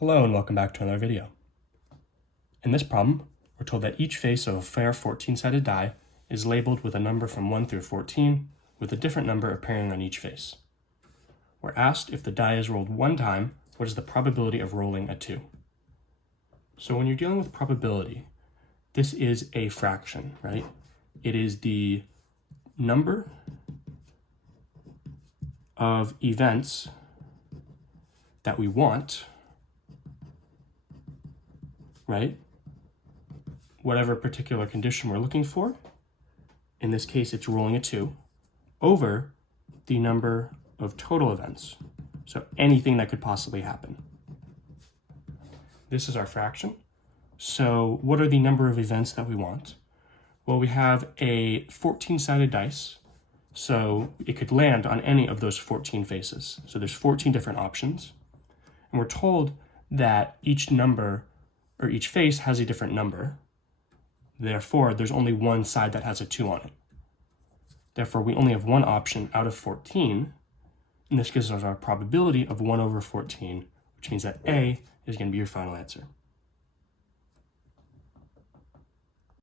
Hello and welcome back to another video. In this problem, we're told that each face of a fair 14-sided die is labeled with a number from 1 through 14, with a different number appearing on each face. We're asked if the die is rolled one time, what is the probability of rolling a 2? So when you're dealing with probability, this is a fraction, right? It is the number of events that we want, right? Whatever particular condition we're looking for, in this case it's rolling a 2, over the number of total events. So anything that could possibly happen. This is our fraction. So what are the number of events that we want? Well, we have a 14-sided dice, so it could land on any of those 14 faces. So there's 14 different options. And we're told that each number or each face has a different number. Therefore, there's only one side that has a 2 on it. Therefore, we only have one option out of 14, and this gives us our probability of 1 over 14, which means that A is going to be your final answer.